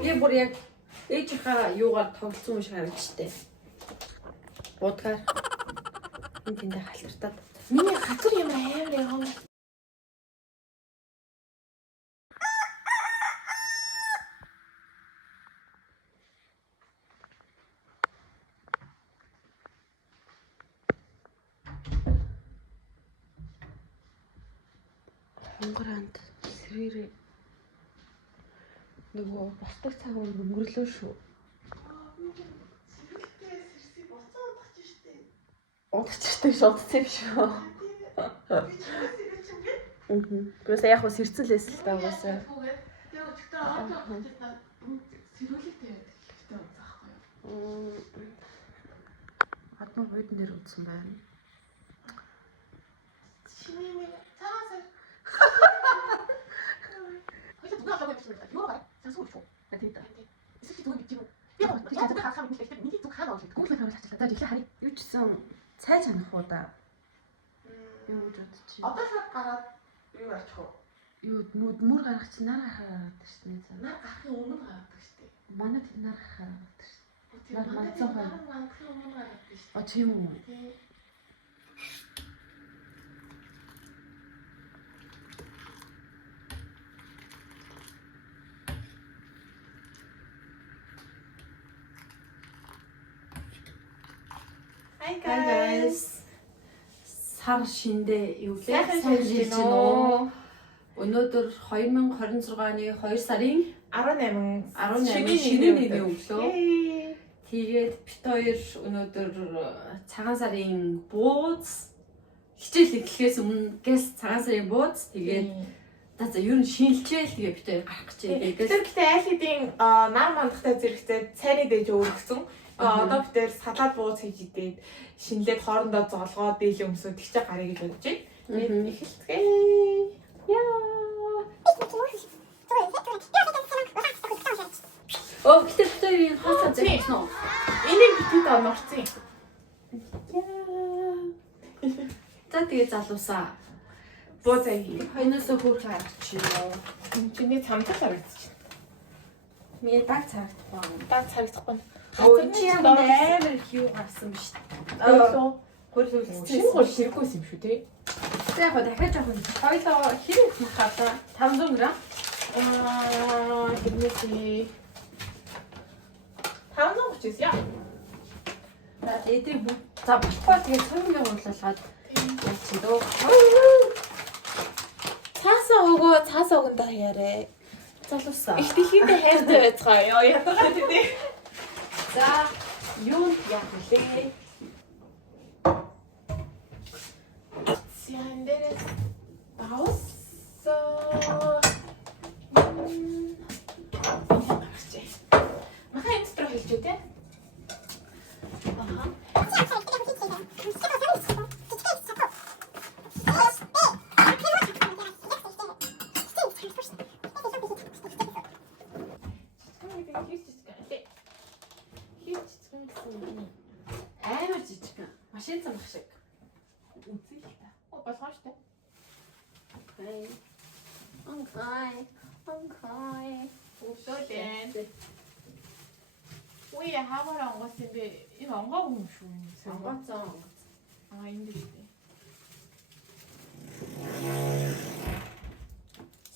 Би бүр яг ээжийнхаа юугаар тоглосон юм шиг харагдчихтэй. Будгаар энэ тэндээ халтартаад. Миний хатар юм амар яам. Хонгоранд сэрээрээ нөгөө босдог цаг өнгөрлөө шүү. Удчихтэй шуудцсан шүү. Гүрээс яг хөө сэрцэлээс л таа угаасаа. Яг өчтөр аваад та сэрүүлэгтэй хэрэгтэй байгаа байхгүй юу? Хатмар бодон дээр утсан байна. Шиний минь цаасаа. Хөөе дугаар лог бичсэн. Юу байгаа? Цаасаа уу? Тэнд. Эсвэл зүгээр бичиг үү? Би яг би цаасаа хахаа мэдээ нэг зүг хаана болж Google камераар хачилтаа. За жиглээ харъя. Юу ч гэсэн цай санах уу да. Юу гэж бодчих. Одоо шууд гараад юу ачих вэ? Юу мөр гаргах чинь нар гараад шүү дээ. Нар гарахын өмнө гаргадаг шүү дээ. Манай тэд нар гараад шүү дээ. Нар манцхан манцхан өмнө гаргадаг шүү дээ. А тийм үү? Тий. Hi guys. Сар шиндээ юу лээ? Сайн шилжиж байна уу? Өнөөдөр 2026 оны 2 сарын 18 шинэ нэгний өглөө. Тэгээд бит хоёр өнөөдөр цагаан сарын бууз хичээл эхлэхээс өмнө гэс цагаан сарын бууз тэгээд за ер нь шинэлчээл тэгээ бит хоёр гарах гэж байна. Гэхдээ аль хэдийн нам мандахтай зэрэгцээ цайны дэж өөргөсөн. Одоо бид тэр салаад бууз хийж идээд шинэлээд хоорондоо золгоо дийлэн өмсөд тэгчээ гарыг гэж бодож байна. Тэгээд эхэлцгээе. Яа. Оо гэтээ бит хоёрын хооцоо зэвсэн үү? Энийг битэд онорцсон. Яа. За тэгээ залуусаа. Буузаа хий. Хойноосоо хөөх харагч юу? Чиний цамцал харагдчих. Миний баг царагдахгүй. Баг царагдахгүй. Хатар чи амар их юу гарсан биш. Хөрөл үлдсэн. Шинэ гол хэрэггүйс юм шүү те. За яг дахиад жоох хоёлоо хэрэг их хата 500 г. Хэрнээсээ 539 яа. За эдрийг за болохгүй тэгээ цөмгийн унлуулгаад яачих дөө. Цаасаа өгөө цаасаа өгөндөө хаяарэ. Залуусаа. Их дэлхийдээ хайртай байцгаа ёо ядаргаад тий. За юу яах вэ? Яан дээрээс баус. Махаа энэс дээр хэлж үү те. Аха. Амар жижиг. Машин замх шиг. Үзээ л та. Оо болгоо штэ. Окей. Өглөө. Үе хаваараа онгоц юм бэ? Энэ онгоо юм шүү. Сонгоцсон. Энд дээ штэ.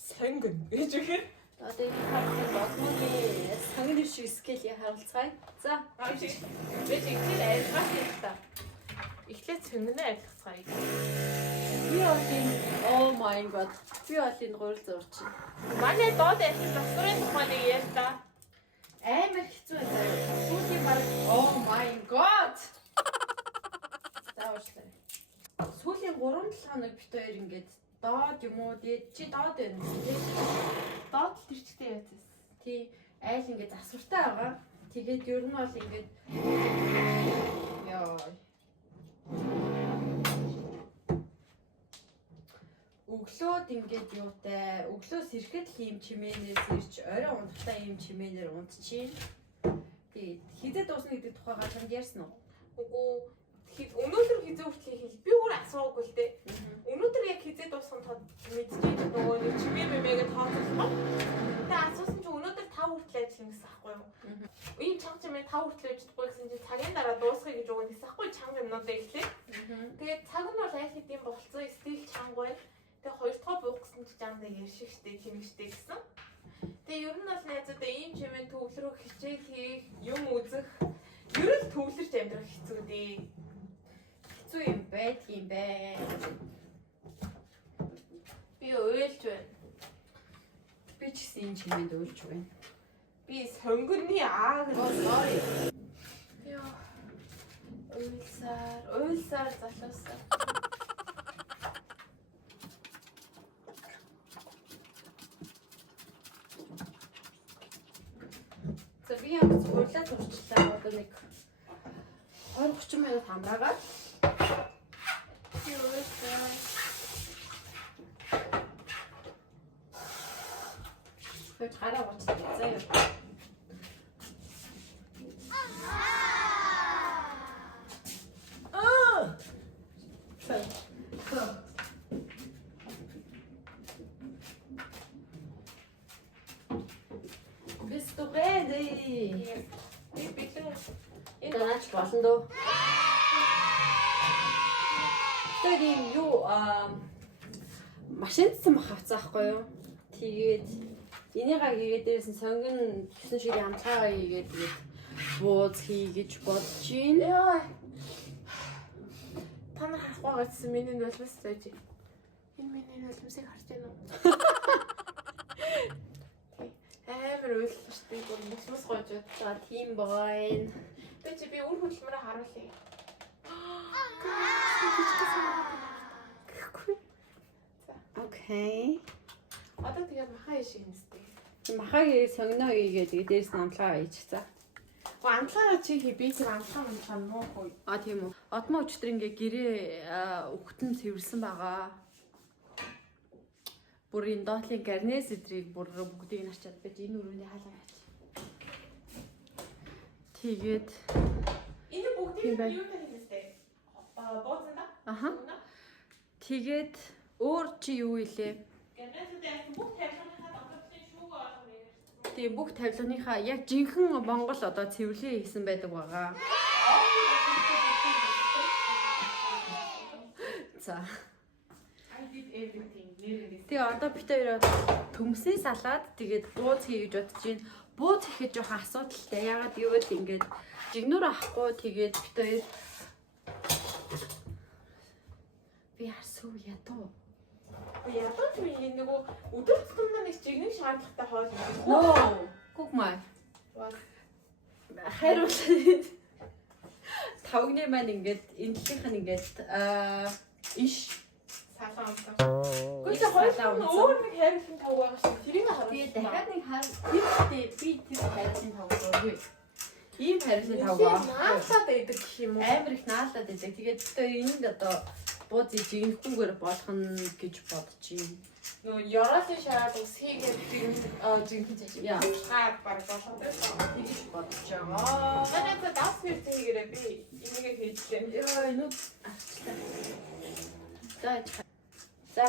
Сэнгэн гэж үхээр. Одоо энэ харахад бодмогийн сангын шиг скейлийг харуулцгаая. За. Би тэгвэл айлгаас юм та. Эхлээд сэнгэнэ айлгацгаая. Би олын oh my god. Би олын гурил зурч. Манай доод айлгын засварын тухайг ярьлаа. Амар хэцүү байна. Сүүлийн баг oh my god. Зааварчлаа. Сүүлийн 3-7 хоног бит хоёр ингээд доод юм уу дээд чи доод байна тий. Доод л тэрчтэй яцсан. Тий айл ингээд засвартай байгаа. Тэгээд ер нь бол ингээд ёо. Өглөөд ингээд юутай өглөөс ирэхэд л ийм чимээнээс ирж орой унтахтаа ийм чимээнээр унтчихин. Тэгээд хизээ дуусна гэдэг тухайгаар танд ярьсан уу? Үгүй өнөөдөр хизээ хүртэл хэл би өөр асуугаагүй л дээ. Өнөөдөр яг хизээ дууссан тод мэдчихэж нөгөө нэг чимээ мэмэгээ тооцоолсон. Тэгээ асуусан чи өнөөдөр 5 хүртэл ажиллана гэсэн. Ийм чанга чимээ 5 хүртэл байж чадахгүй гэсэн чинь цагийн дараа дуусгая гэж өгөн хэсэхгүй чанга юмнуудаа ихлээ. Тэгээд цаг нь бол аль хэдийн болцсон стил чанга байна. Тэгээд хоёр дахь буух гэсэн чинь чанга яршиг штэ хэмжтэй гэсэн. Тэгээд ер нь бол найзуудаа ийм чимээ төвлөрөх хичээл хийх, юм үзэх ер нь төвлөрч амьдрах хэцүү дээ. Хэцүү юм байдгийн бай. Би уйлж байна. Би ч гэсэн энэ чимээнд уйлж байна. Би сонгоны аа гэж. Sorry. Яа. Уйлсаар залуусаа. За би яг зурлаад урчлаа. Одоо нэг 20-30 минут хамраагаад. Би уйлсаа. Хөөж гараа гоцтой заа юу. Bist du ready? Би бэлэн Энэ наач болно дөө. Тэгээд юу машинцсан мах авцаахгүй юу? Тэгээд энийгаа хийгээд дээрээс нь сонгон 9 ширийн амтгаагаа хийгээд тэгээд бууз хийгэж бодож байна. Яа. Та нар харахгүй байгаа гэсэн миний нулимс зааж. Энэ миний нулимсыг харж байна уу? Амар уйлсан шүү дээ. Бүр нулимс гойж байна. За тийм байна. Тэ чи би үр хөдлөмөрөө харуулъя. Окей. Одоо тэгээд махаа ишээ юмстэй. Махагийн сонгоноо хийгээд тэгээд дээрээс нь амтгаа хийчих за. Амтлагаа чи хий би тэр амтлаа муу хөө. Тийм үү. Одмоо өчтөр ингээ гэрээ өгтөн цэвэрлсэн байгаа. Бүр энэ доотлын гарнес эдрийг бүр бүгдийг нь ачаад байж энэ өрөөний хаалга яач. Тэгээд Энэ бүгдийг юу хийхтэй? Бооцонда. аха. Тэгээд өөр чи юу илээ? Гарнестэй бүх тавилганыхаа дотоодын шүүгөө олох юм. Тийм бүх тавилганыхаа яг жинхэнэ Монгол одоо цэвэрлэгээ хийсэн байдаг байгаа. За. I did everything. Нэрээ. Тэгээ одоо бид хоёр төмсний салаад тэгээд бууз хий гэж бодож байна. Бууз хийхэд жоохон асуудалтай. Ягаад гэвэл ингээд жигнүр авахгүй тэгээд бид хоёр би харсуу ядуу. Ядуу ч юм нөгөө өдөр тутмын нэг жигнэг шаардлагатай хоол юм. No. Cook my. Хариулт. Тавгны маань ингээд энэ дэлхийнх нь ингээд иш Салаа унтаа. Гүйл Гэхдээ салаа хоёр унтсан. өөр нэг хайрлын тав байгаа шүү. Тэрийг харуулсан. Би дахиад нэг би тэр хайрлын тавгаагүй. Ийм хайрлын тавгаа. Наалаад байдаг гэх юм уу? Амар их наалаад байдаг. Тэгээд тэр энд одоо бууз жигнэхгүйгээр болох нь гэж бодож байна. Нөгөө ёроолын шараад ус хийгээд жинхэнэ цааш. Яа. Хаад баг болох байсан. Тэгж бодож байгаа. Манай та дас мэр хийгээрээ би энийг хийжлээ. Яа, энэ арчлаа. За.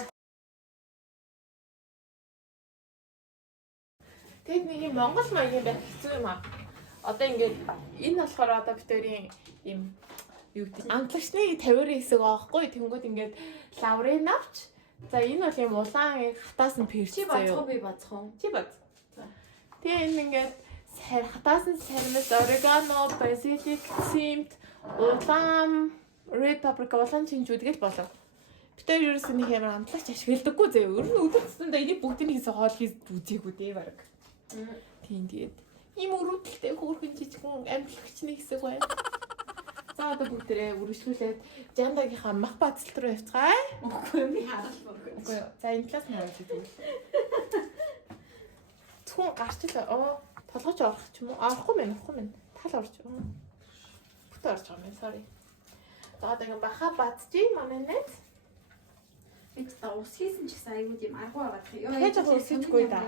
Тэгэд нэг юм Монгол маягийн байх хэцүү юм аа. Одоо ингээд энэ болохоор одоо битэрийн юм юу гэдэг амтлагчны 50-ын хэсэг аахгүй тэнгууд ингээд лаврын авч. За энэ бол юм улаан хатаас нь перч Чи бацхан би бацхан. Чи бац. Тэгээ энэ ингээд хатаас нь сармис, орегано, базилик, цимт, улаан, red paprika улаан чинжүүд гэж болов. Битэр ерөөс нэг ямар амтлагч ашигладаггүй зөө. Ер нь өдөр тутмын энийг бүгдийг хийсэн хоол хийж үзээгүй дээ баг. Тийм тэгээд ийм өрөвдөлтэй хөөрхөн жижигхэн амтлагчны хэсэг байна. За одоо бүгдээрээ үргэлжлүүлээд жандагийнхаа мах бацалт руу явцгаая. Үгүй би харалгүй. Үгүй за энэ талаас нь харж үзье. Зөвхөн гарч л толгойч орох ч юм уу? Орохгүй мэн. Тал орж. Бүтэ орж байгаа юм. Sorry. За одоо ингэ баха бацчих манай нэт. Би та ус хийсэн ч гэсэн айгүй тийм аргу байгаа. Дахиад яг ус хийхгүй да.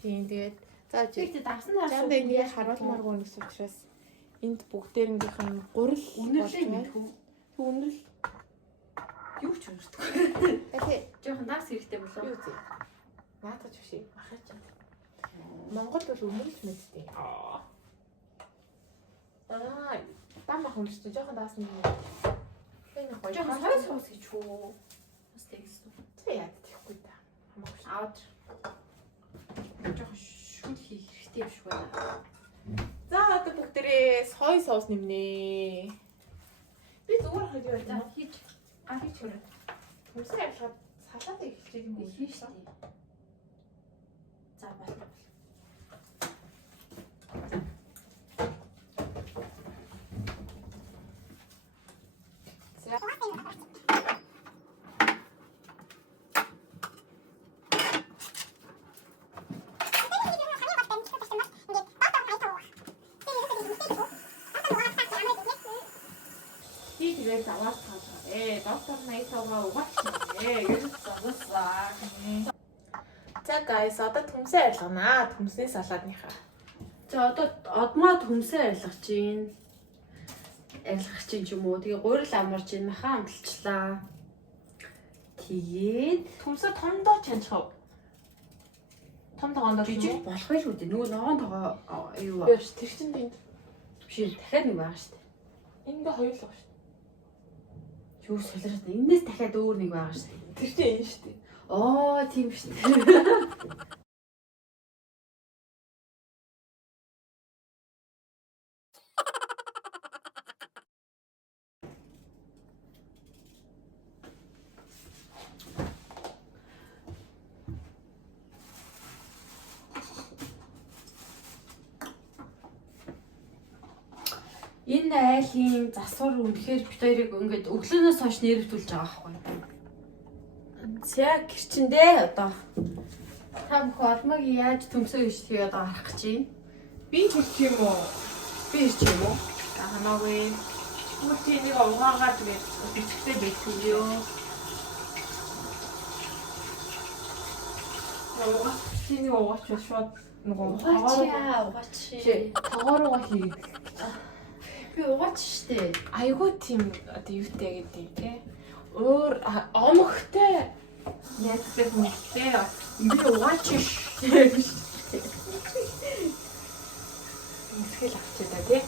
Тийм тэгээд за Тэгтээ давсан харсан. жанда энийг харуулмааргүй нэгс учраас энд бүгдээрнгийнх нь гурил үнэрлээ мэдхүү. Үнэрл Юу ч уншдаггүй. дахи Жохон нарс хэрэгтэй болов. юу зэ? Наатаж биш. Махаач. Монгол бол өмнө л мэдтэй. Дам ах юм шүү. Жохон даасна юм. Энэ гоё. Жохон сой соус гэж үү. Бас тэгсэн. Тэ яа гэхгүй та. Хамаагүй. Аваад. Жохон шүл хийх хэрэгтэй биш байна. За одоо бүгдээрээ сой соус нэмнэ. Би зүгээр хажуу За байна. хийж гарыг чирээ. Төмсгөө ажиллаад салаат ихэлчих юм уу? Хийж штий. За байна. Тэгээд аваад таалаа. Доктор Найтагаа угаачихээ гэж Загасаа. За guys, одоо төмсөө арилгана. Төмсний салаадныхаа. За одоо одмоо төмсөө арилгах чинь ч юм уу. Тэгээ гурил амарч ин махан амталчлаа. Тэгээд Төмсөө томдоо чанчхав. Том тогоондоо жижиг болох байл үү? Нөгөө ногоон тогоо юу вэ? Биш, тэр чинь тэнд. Биш дахиад нэг байгаа шүү дээ. Энд дэ хоёр л байгаа шүү. Юу солироод энэс дахиад өөр нэг байгаа шүү дээ. Тэр чинь энэ шүү дээ. Оо тийм шүү дээ. Энэ айлын засвар үнэхээр бид хоёрыг ингээд өглөөнөөс хойш нэрвтүүлж байгаа байхгүй. За гэрчэндээ одоо та бүхэн олмог яаж төмсөө ижлэхийг одоо харах гэж байна. Би хэлчих юм уу? Би ирч юм уу? Хамаагүй. Хүүхний нэг угаагаа тэгээд бичгтэй бэлтгэв ёо. Угаа чиний угаач шууд нөгөө Угаач. тоогоороо хийгээд. Би угаач штэ. Айгуу тийм одоо юутэй гэдэг те. Өөр омогтой яцдаг мэлтэй. Би угаач штэ. Инсгэл авчаа да тий.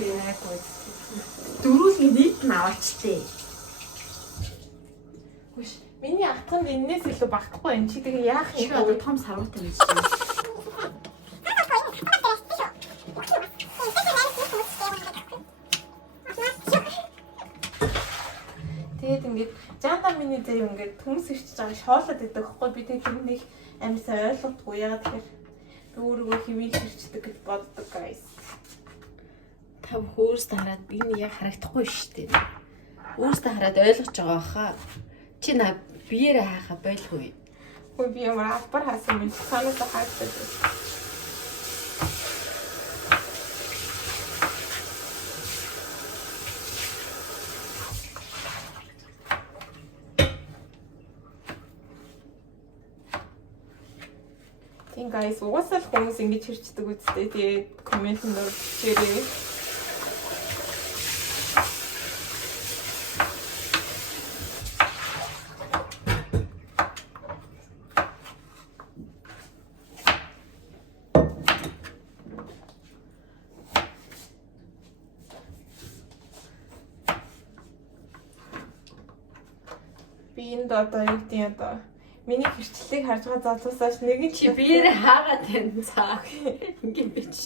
Айгуу. Дөрүүлгийн нийт нь авалчтэй. Хүш. Миний атганд энэс илүү багтахгүй энэ чи тэгээ яах Чи одоо том сарвуутай байж байна. Тэгээд ингээд жанда миний дээр ингээд төмс ирчихэж байгаа шоолоод идэх байхгүй би тэг тэрнийг амьсаа ойлгохгүй яагаад тэгэхээр би өөрийгөө хэмээн хэрчдэг гэж боддог guys. Та өөрөөсөө хараад энэ яг харагдахгүй штэ. Өөрөөсөө хараад ойлгож байгаа хаа. Чи на биеэрээ хаахаа байлгүй. Хөөе би ямар албар хаасан юм санаасаа хаагддаг. Тийм guys, угаасаа л хүмүүс ингэж хэрчдэг үстэй. Тэгээд комментэн дээр бичээрэй. Би энд одоо юу гэдэг юм одоо миний хэрчлэлийг харж байгаа залуусааш нэг нь Чи биеэрээ хаагаад байна цаа. Ингээд бич.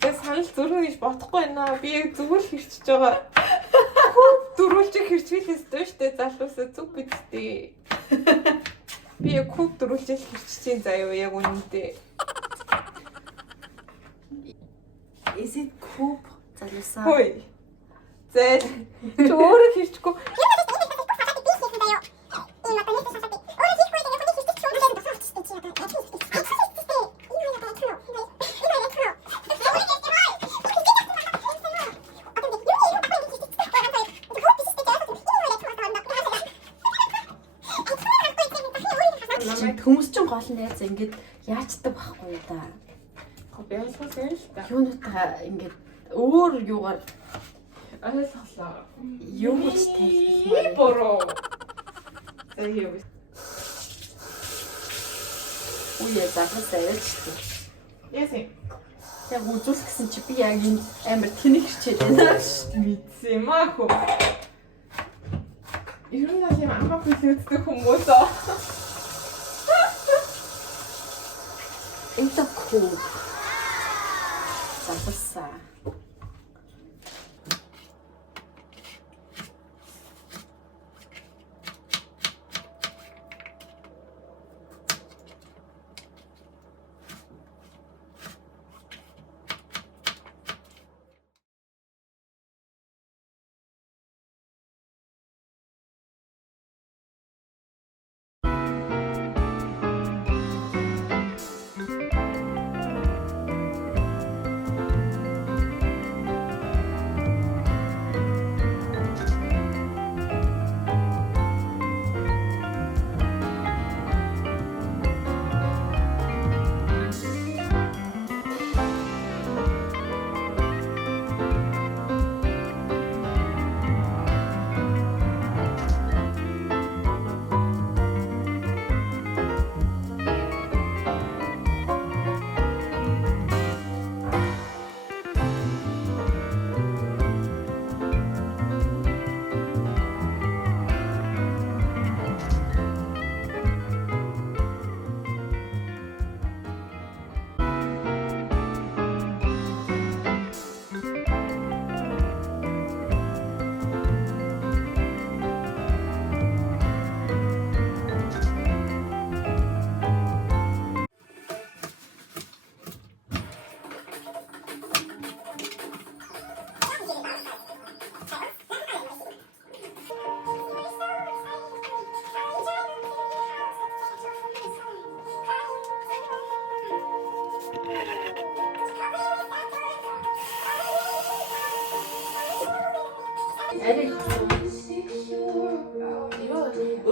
Тэ санал зүрхэн гэж бодохгүй байна. Би яг зүгээр л хэрчиж байгаа. Хөө дөрүүлчих хэрчгэлээс дөөштэй залуусаа зүг бидтэй. Би яг хөө дөрүүлчих хэрчиж заяа яг үнэндээ. Is it cool? Залуусаа. Хөөе. Зээл чи өөрөө хэрчихгүй. Төмс ч гол нь яац ингээд яачдаг байхгүй да. Би ойлгосон л та. Юунуудаа ингээд өөр юугаар Ойлголоо. юу гэж тайлбарлах Бороо. За юу вэ? Үе загасаа ярьчихсан. Яасан. Яг үзүүлэх гэсэн чи би яг энэ амар тэнэг хичээл байна шүү. Мэдсэн юм аа хөө. Ер нь л юм амаа хүлээдэг хүмүүс аа. Это cool. Загасаа.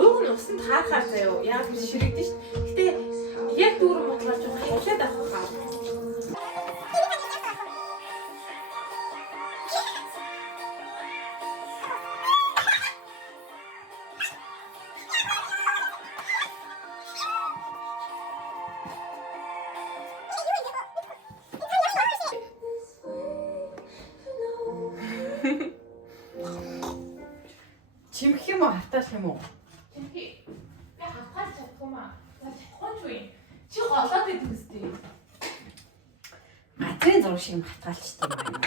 Ууг нь усанд хаахаар заяа. Яг л ширэгдэн ш. Гэтэ яг дүүрэн бодлоо жоохон хавлаад авах хаа. Чимх юм уу хатаах юм уу? Чи би хатгаж чадхумаа. За чадахгүй ч үе. Чи голоод идэв үстэй. Матрийн зураг шиг юм хатгаалчтай байна.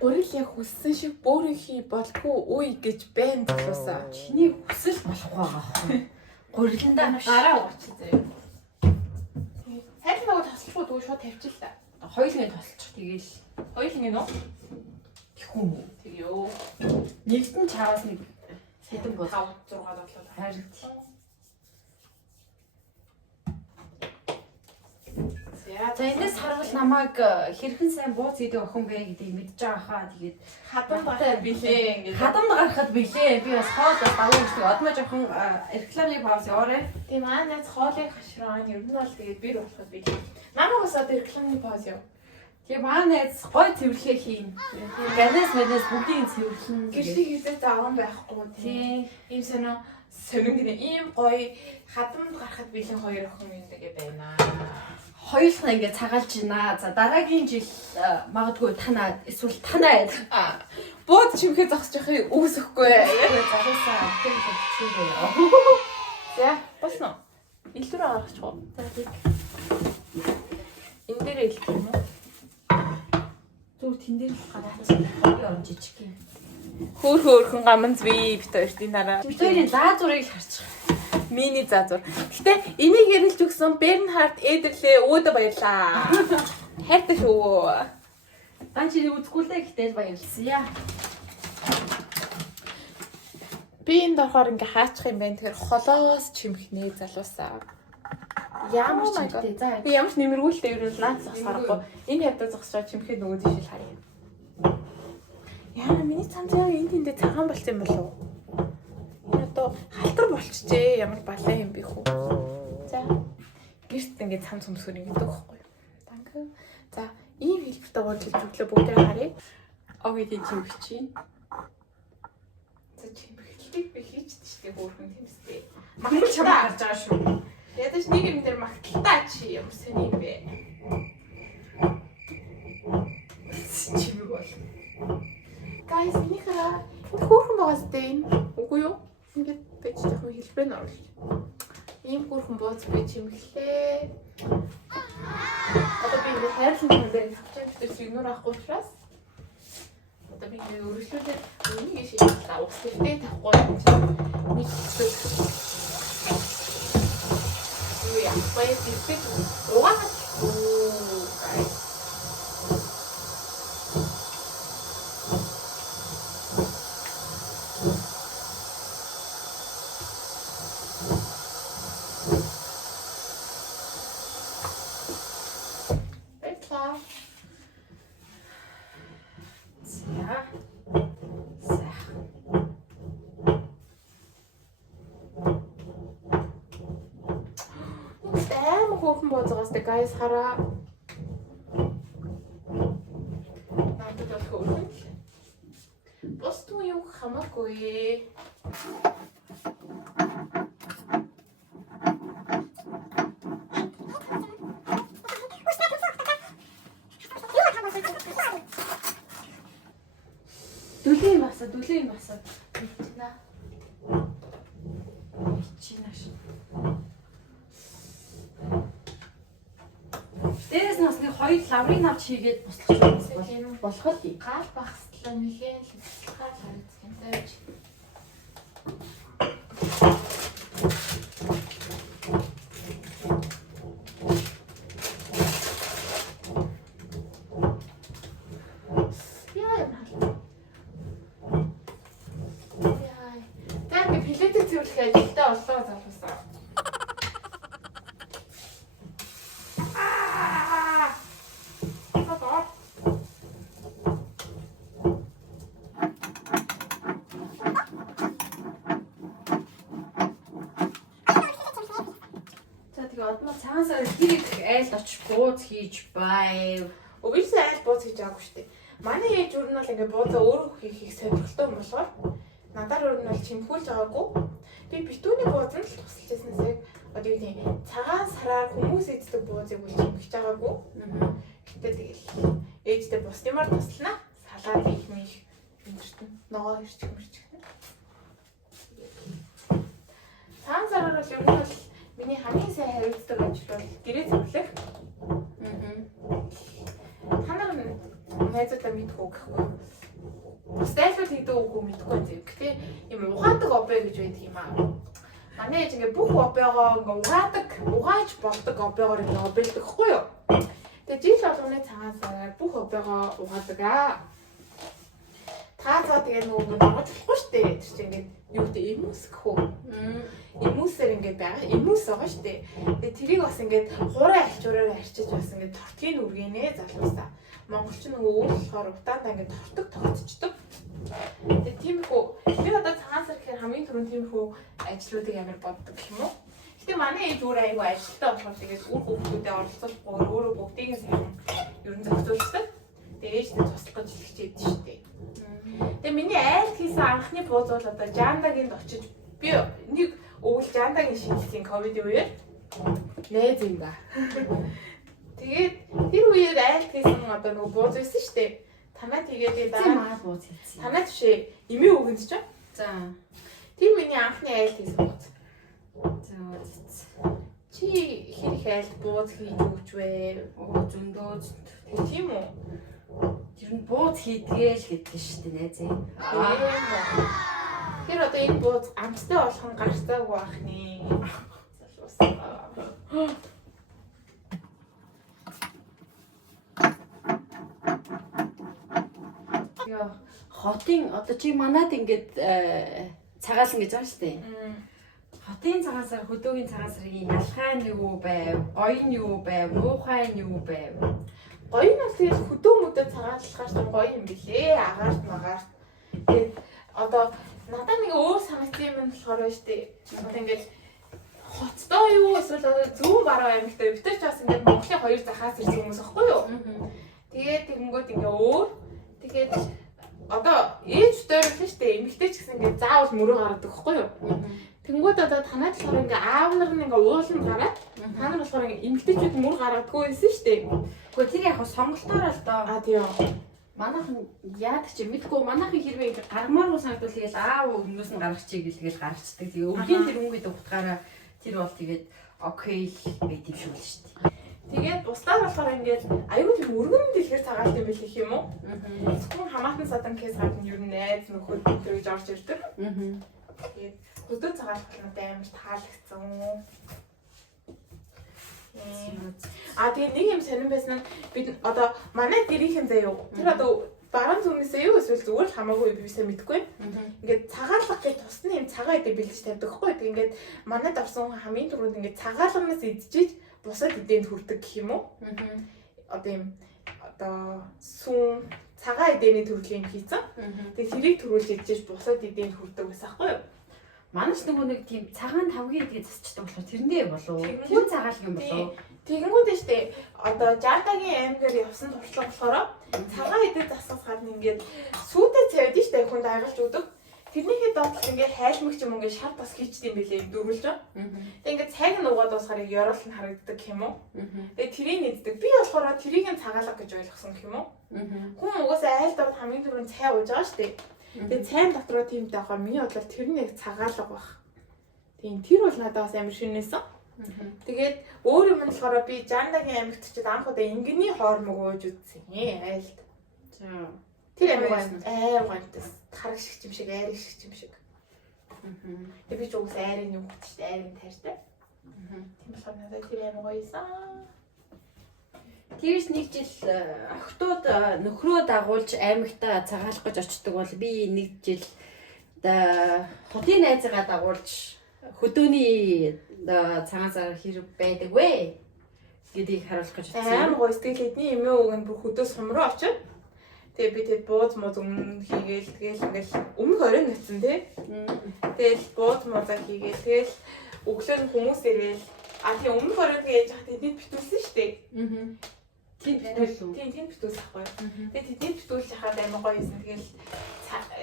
Гурил яг хүссэн шиг бөөрийн хий болгүй үе гэж байн залуусаа. Чиний хүсэл болох байгаа. Гуриландаа Гараа уучил заяа. Сайд нөгөө тослоход үгүй шууд тавьчихлаа. хоёулын тосолчих тэгээл Хоёулын гэнэ үү? тэхүү мүү. Тэгё. Нэгт нь чараас нэг сэдэн бол 5 6 бодлоо. харин за энэс харгал намайг хэрхэн сайн бууз идэх охин бэ гэдгийг мэдж байгаа хаа. Тэгээд Хадам гарахад билээ ингээд. хадамд гарахад билээ. Би бас хоол давуу гэдэг. Одмоо жоохон рекламын пауз яваарэ. Тийм аа найз хоолыг хашраан ер нь бол тэгээд бэр болоход билээ. Намайг бас одоо рекламны пауз яв. Тэгээ маа найз гой цэвэрлэхээ хийн. Ганаас мэдээс бүгдийг цэвэрлэн. Гэртээ хийzээ зааван байхгүй тийм. Ийм сонин гэнэ ийм гоё хадамд гарахад билээ хоёр охин юм байна. Хоёулах нь ингээд цагаалж байна. За дараагийн жил магадгүй танаа эсвэл танаа Бууд чимхээ зогсож явахыг үгүйсэхгүй. яг залуусаа амтэн хэлчихээ. За босно. Илдүр гаргачих уу? За тийм. Энэ дээр илдэх юм уу? Зүр тэн дээр л гарахаас хобби орж ичг юм. Хөөхөн гаман зви бит хоёрын дараа. Бид хоёрын заазуурыг харчих. Мини зазуур. Гэтэ энийг ярилж өгсөн Бернхард Эдерлээ өөдө баярлаа. Хайртай шүү. Дан чи үзэхгүй л гэхдээ баярлсан яа. Би энэ дорхоор ингээ хаачих юм байна. Тэгэхээр холоос чимхнээ залуусаа. Ямар ч юм. За Би ямар ч нэмэргүүлтэй ер нь наад зогс харахгүй. Энэ хавьдаа зогсоо чимхээ нөгөө дэшил харъя. Яа миний цамц яг энэ тэндээ цагаан болцсон юм болов уу? Энэ одоо халтар болчихжээ. Ямар балай юм бэ хүү. За. Гэрт ингээ цамц өмсгөр ингээ дөгөхгүй юу? Данк. За, ийм хэлбэртэй гоодлол зүглээ бүгдээ харъя. Огийн чимх чинь. бууцаж хэмхэлтийг би хийчихдээ штэ хөөрхөн тэмстэй. Магтал чамаа харж байгаа шүү. Ядаж нэг юм дээр магталтаа чи ямар сони юм бэ? Чимэг бол. Guys, миний хараа хөөрхөн байгаа сте энэ. Үгүй юу? Ингээд бич жоохон хэлбэр нь оруулж. Ийм хөөрхөн бууц би чимэглээ. Одоо би энэ хайрлан дээр авчиж тэр сигнал авахгүй учраас одоо би ингэ өргөжлүүлээд үнийг шийдэж та ус гэлтэй тавихгүй юм чинь нэг хэсэг юу яа баяр хэсэг угаач гай хөөрхөн бууцгаас тэ guys хараа. Надад бол хөөрхөн. Бос туу юу хамаагүй. Дүлийн баса. Бичнэ. Бичнэ шүү. Дээрээс нь бас нэг хоёр лаврын авч хийгээд буслах юм болох л юм. Гал багслаа нэхэн л хаа харагдсан байж. Одоо цагаан сар хэрэг айл очиж бууз хийж байв. Өвөөс айл бууз хийж байгаагүй шүү дээ. Манай ээж өөр нь бол ингээ буузаа өөрөө хийхийг сонирхолтой юм болохоор надаар өөр нь бол чимхүүлж байгаагүй. Би битүүний бууз нь л тусалж яснаас яг одоо юу гэдэг цагаан сараар хүмүүс эздэг буузыг үл чимхэж байгаагүй. Гэтэ тэгэл ээжтэй бус юмар туслана. Салаад их мих өндөртөн ногоо ирчих мэрчих. Цагаан сараар бол ер нь бол миний хамгийн сайн харилцдаг ажил бол гэрээ зөвлөх. Та нар найзуудаа мэдгүй гэхгүй. Бас дайлууд хийдэг үгүй мэдгүй зү. Гэхдээ юм ухаадаг обэ гэж байдаг юм аа. Манай ээж ингээ бүх обёгоо ингээ угааж болдог обёгоор ингээ обэлдэг хгүй юу? Тэгээ жил болгоны цагаан сараар бүх обёгоо угаадаг аа. Та тэгээ нөгөө ногоож болохгүй шүү дээ. Тэр чинь ингээ юу гэдэг имус гэх үү? Имусээр ингээд байгаа. Имус байгаа шүү дээ. Тэгээ тэрийг бас ингээд хуурай альчуураар арчиж бас ингээд тортгийн үргэнэ залуусаа. Монголч нөгөө өөр болохоор утаандаа ингээд тортог тогтцдог. Тэгээ тиймэрхүү би одоо цагаан сар гэхээр хамгийн түрүүнд тиймэрхүү ажлуудыг амар боддог юм уу? Гэтэ манай ээж өөр аягүй ажилтаа болохоор тэгээд үр хөвгүүдээ оролцуулахгүй өөрөө бүгдийг нь ер нь зохицуулдаг. Тэгээ ээжтэй туслах гэж хэлчихээд шүү дээ. Тэгээ миний айлт хийсэн анхны бууз бол одоо Жандагийн очиж би нэг өвөл Жандагийн шинжилсэн ковидын үеэр нээз юм да. Тэгээд тэр үеэр айлт хийсэн одоо нөгөө бууз байсан шүү дээ. Танаа тэгээд дараа бууз хийсэн. Танаа төвшөө эмээ өгөнд ч. За. Тэр миний анхны айлт хийсэн бууз. За. Чи хэрэг айлт бууз хийж өгч вэ? Зөндөө. Тийм үү? Тэр нь бууз хийдгээ л гэдэг шүү дээ найзаа. Тэр одоо энэ бууз амттай болох нь гарцаагүй ахны. Яа, хотын одоо чи манад ингээд цагаалсан гэж байгаа шүү дээ. Хотын цагаан сар, хөдөөгийн цагаан сарын ялгаа нь юу байв? Гоё нь юу байв? Муухай нь юу байв? Гоё нь бол тэгэл хөдөө мөдөө цагаалахаар ч гоё юм билээ. Агаарт магаарт. Тэгээд одоо надад нэг өөр санагдсан юм болохоор байна шүү дээ. Одоо ингээд хоттой юу эсвэл одоо зүүн баруун аймагтай битэр ч бас ингээд Монголын хоёр захаас ирсэн хүмүүс аахгүй юу? Тэгээд тэгэнгүүт ингээ өөр. Тэгээд одоо ээж дээр л шүү дээ. Эмэгтэй ч гэсэн ингээд заавал мөрөө гаргадаг байхгүй юу? Тэнгүүд одоо танай болохоор ингээ аав нар нь ингээ ууланд гараад та нар болохоор ингээ эмгтэйчүүд мөр гаргадаггүй байсан шүү дээ. Гэхдээ тэр яг сонголтоор л доо. Тийм. Манайхан яадаг чи мэдгүй манайхан хэрвээ ингээ гармааргүй санагдвал тэгэл аав өмнөөс нь гаргачихъя гэл тэгэл гаргацдаг. Тэгээ өвлийн тэр өнгөд утгаараа тэр бол тэгээд окей байт юм шүү л шүү дээ. Тэгээд бусдаар болохоор ингээд аюул тийм өргөн дэлгэр цагаалт юм биш юм уу? Зөвхөн хамаатан садан кейс гадна ер нь найз нөхөд өдрөө гэж орж ирдэг. Тэгээд хөдөө цагаалт надад амар таалагдсан. Тэгээд нэг юм сонирн байсан нь бид одоо манай дэрийнхэн заяа. Тэр одоо баруун зүгнээсээ юу эсвэл зүгээр л хамаагүй бивсээ мэдгүй. Ингээд цагаалга гэж тусны юм цагаан эдээ бэлдэж тавьдаг хгүй. Тэгээд ингээд манайд орсон хамгийн түрүүнд ингээд цагаалганаас идчихэж бусад эдээнд хүрдэг гэх юм уу? Одоо юм одоо сүүн цагаан эдээний төрлийн хийцэн. Тэгээд тэрийг төрүүлж идчихэж бусад эдээнд хүрдэг байсан хгүй юу? Манайч нэг тийм цагаан тавгийн эдгээ засчдаг болохоор тэрэндээ болов. Тэр цагаалга юм болов. Тэгэнгүүт нь штэ одоо Жардагийн аймгаар явсан туршлага болохоор цагаан эдээ засах гадна ингээд сүйдээ цавьд штэ хүнд айгалж өгдөг. Тэрнийхээ доотлол ингээд хайлмагч юм ингээд шар бас хийчтэй юм билээ дөрвөлж. Тэгээ ингээд цайг нь угаад дуусахаар ёроол нь харагддаг юм уу? Тэгээ тэрийг нэгдэг. Би болохоор тэрийг нь цагаалга гэж ойлгосон юм уу? Хүн угаасаа айл дор хамгийн түрүүнд цай ууж байгаа штэ. Тэгээ цайн дотроо тийм даахаар миний бодлоор тэр нэг цагаалга баг. Тийм тэр бол надад бас амар шинээсэн. Тэгээд өөр юм нь болохоор би Жандагийн аймагт ч анх удаа ингэний хоормог ууж үзсэн. Айлд. За. Тэр амар гонтос. Хараг шиг юм шиг, айрыг шиг юм шиг. Тэгээд би ч угсаа айрын юм хөт штэ, айрын таартай. Тийм болохоор надад тэр амар гоёсан. Тэрс нэг жил охтууд нөхрөө дагуулж аймагтаа цагаалах гэж очдөг бол би нэг жил хотын найзгаа дагуулж хөдөөний цагаан сар хэрэг байдаг вэ гэдгийг харуулах гэж утсан. Амар гоё сэтгэл эдний эмээ ууг нь бүр хөдөөс сумруу очив. Тэгээ би тэд бууз мууз өмнө хийгээл тэгэл ингээл өмнөх оройн натсан тий. Тэгэл бууз муузаа хийгээл тэгэл өглөө нь хүмүүс ирвэл тийм өмнөх оройн яаж яхад тэдэд битүүлсэн шүү дээ. Тийм битүүлсэн. Тийм битүүлсэн ахгүй. Тэгээ тэдэд битүүлж яхад амар гоё юмсан. Тэгэл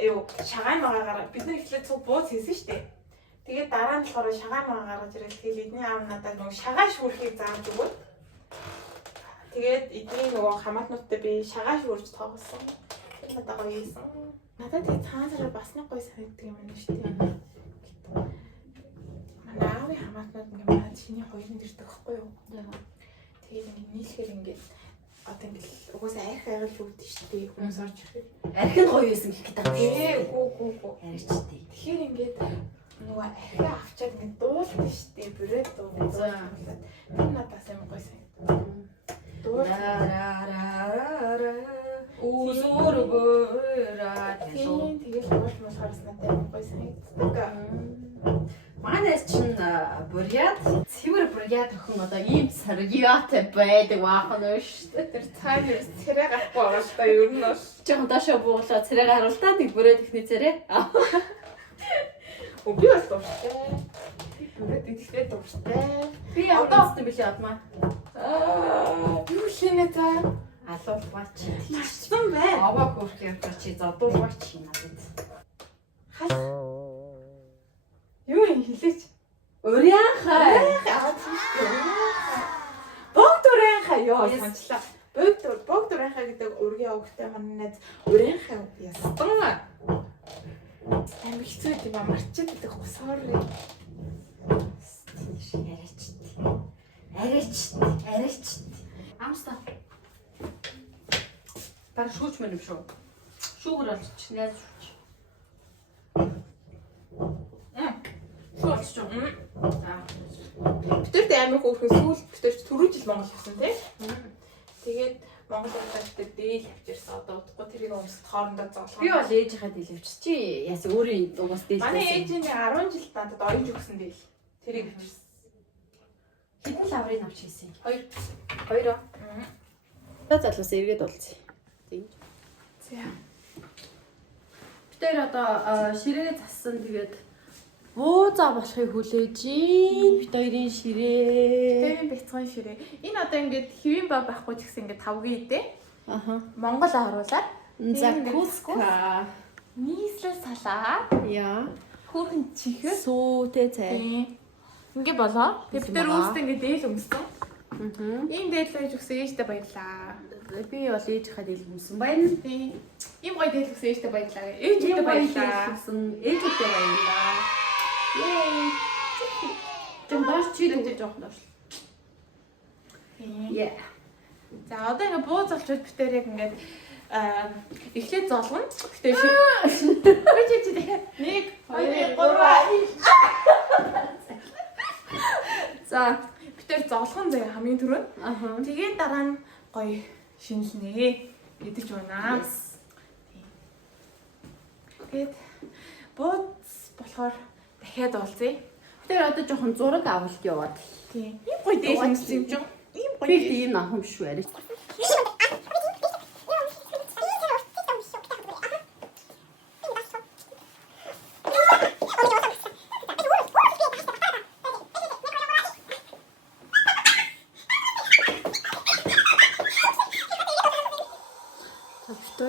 юу шагаан магаагаар бид нар ихлээр цуг бууз хийсэн шүү дээ. Тэгээд дараа нь болохоор шагаан магаа гаргаж ирэл тэгэл эдний аав надад нөгөө шагаан шүүрхийг зааж өгөөд тэгээд эдний нөгөө хамаатнуудтай би шагаан шүүрж тоглосон. Тэр надад гоё юмсан. Надад тэг цаанасаа бас нэг гоё санагддаг юм байна шүү дээ. Манай аавын хамаатнууд ингээ манай чиний хоёрын дэрдэг байхгүй юу? Тэгээд ингээ нийлэхээр ингээ одоо ингээл угаасаа арх айгал үүдэн шүү дээ. Хүмүүс орж ирэхээр арх нь гоё юмсан гэх гэдэг юм шүү. Гүү. Аричтэй. Тэгэхээр ингээд нөгөө архиа авчаад ингээд дуулдаг шүү дээ. Бүрээд дуулдаг. Тэр надаас амар гоё санагдав. Тэгээд уулмал харснаа амар гоё санагддаг. Манайс чин буряд цэвэр буряд охин одоо ийм саргиатай байдаг баахан шүү дээ. Тэр цаанаас царай гарахгүй байгаа л та ер нь бол жоохон доошоо бууглаа царайг харуултаа нэг бүрээд ихний царай. Би бас дуртай. Бүрээд идэхтэй дуртай. Би одоо билээ адмаа. Юу шинэ та алуулваач. Мачсан байна. Аваа хөрх явтаа чи задуулваач надад. Юу юм хэлээч. Өряхаа. Богдурынхаа ёо санчлаа. Богдурынхаа гэдэг ургийн өвгтэй манайд өрийнхаа ястан. Амиг хэцүү юм ба марчаад байдаг sorry. Арайч. Амста. Баг шүүч мэн юм шүү. Шүүгэр олч найз шүүч. Шүүч. Битэрт амиг хөөрхөн сүүл битэрч түрүү жил Монгол явсан тий. Тэгээд Монгол улсад дээл авчирсан одоо удахгүй тэрийг өмсөд хоорондоо зоолгоо. Би бол ээжийнхээ дээл авчирч чи яас өөрийн угаас дээл. Манай ээжийн 10 жилд надад оёж өгсөн дээл. Тэрийг авчирсан. Хэдэн лаврыг авч хийсэн? 2. Та залуус эргээд уулзъя. Тийм. За. Бид хоёр одоо ширээ зассан тэгээд буузаа болохыг хүлээж ийн. Бид хоёрын ширээ. Тэрийн бяцхан ширээ. Энэ одоо ингээд хэвэн ба байхгүй ч гэсэн ингээд тавгийн идэ. Аха. Монгол оруулаад. Закуска. Нийслэл салаа. Яа. Хөөрхөн чихэр. Сүүтэй цай. Ингээ болоо. Тэгээ бид нар үүсдээ ингээ дээл өмсөн. Ийм дээл байж өгсөн ээжтэй баярлаа. Би бол ээжийнхаа дээл юмсан байна. Ийм гоё дээл өгсөн ээжтэй баярлаа. Ээжтэй баярлаа. Ээжтэй баярлаа. Yay. Тэм доош чи дүүж жоох доош. Yeah. За одоо ингээ бууз олчод бид тэр яг ингээд эхлээд золгоно. Гэтэ чи 1 2 3 За бид тэр золгоно заяа хамгийн түрүүнд. Тэгээд дараа нь гоё шинэлнэ. Идэж байна. Тэгээд бууз болохоор дахиад уулзъя. Тэр одоо жоохон зураг авалт яваад. Тийм. Ийм гоё дээл юмсан юм жоо. Ийм гоё. Би ийм авах юм шүү арай.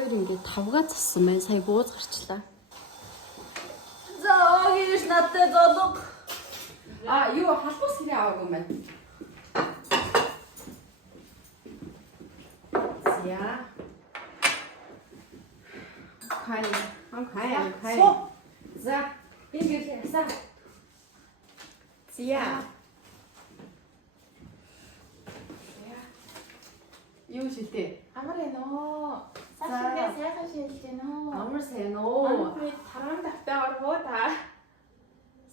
Хоёр ингээд тавгаа зассан байна. Сая бууз гарчлаа. За, огиш надад зодог. Юу халуус хэрэг аваагүй юм байна. За. Окей. За, ингээд ясаа. За. Юу шилтээ? Амар энэ. Сашиндээ сайхан шилжиж байна уу? Амар сайн уу? Би таран давтаа орвоо та.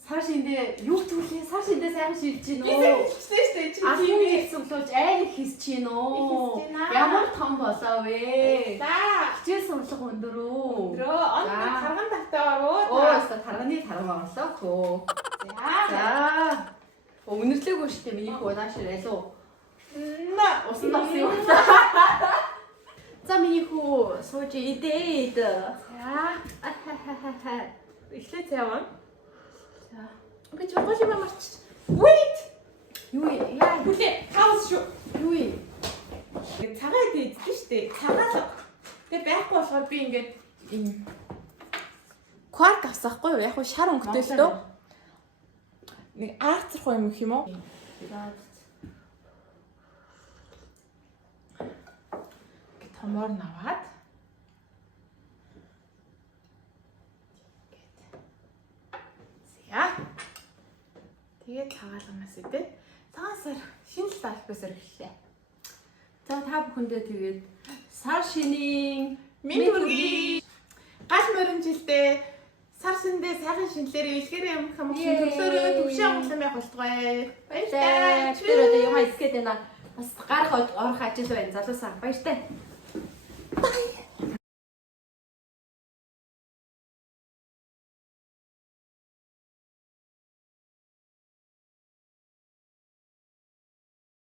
Сашиндээ юу төлөө? Сашиндээ сайхан шилжиж Би байна уу? хэлчихсэн шүү дээ. Ахын хэлсүүлж айн хийсэж байна уу? Ямар том болоо вэ? За. Хичээл сурлага өндөр үү? Өндрөө. Он таран давтаа орвоо та. Оо, тарганы тарга орлоо төө. За. Өнөрлөөгүй шүү дээ миний хөө нааш ирэлөө. Усан давсан юм. За миний хүү сууж идээд. За. Эхлээд яваа. За. Би ч гол юм марч. Wait. Юу яа Хүлээ. Хаус шүү. юу юм? Цагаа идэх шүү дээ. Цагаа. Тэгээ байхгүй болохоор би ингээд ийм кварк авсахгүй юу? Яг хуу шар өнгөтэй л дөө. Нэг арцрах юм их юм уу? Томоор наваад. За. Тэгээд цагаалгамаас идэ. Цагаасаар шинэ алфавитаар эхэллээ. За та бүхэндээ тэгээд сар шинийн Минь хүргэе. Гал мөрөн жилдээ сар шиндээ сайхан шинэлэрээ илгээрээ юм хам төрлөөрөө төвшөө амглан байх болтугай. баяртай. Тэр одоо юм хэлсгээд байна. Бас гарах орох ажил байна. Залуусаа баяртай. Bye.